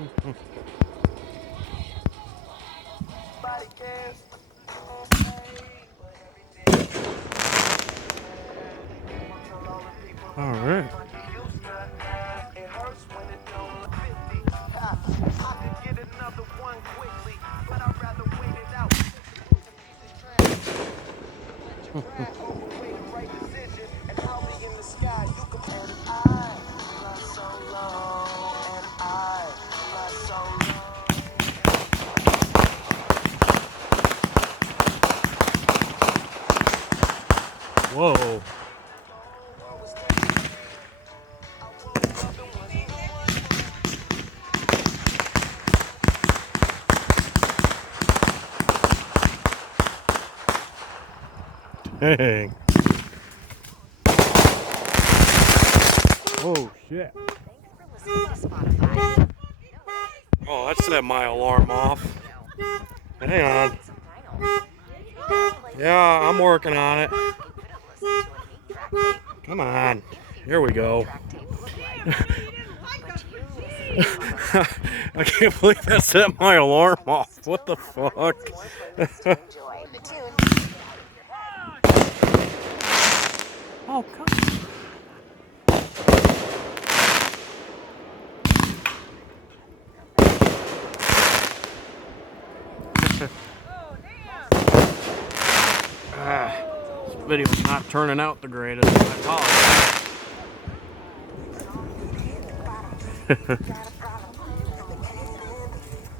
All right. Whoa. Dang. Oh, shit. Oh, that set my alarm off. Hang on. Yeah, I'm working on it. Come on. Here we go. I can't believe that set my alarm off. What the fuck? Oh, come on. This video's not turning out the greatest. I apologize.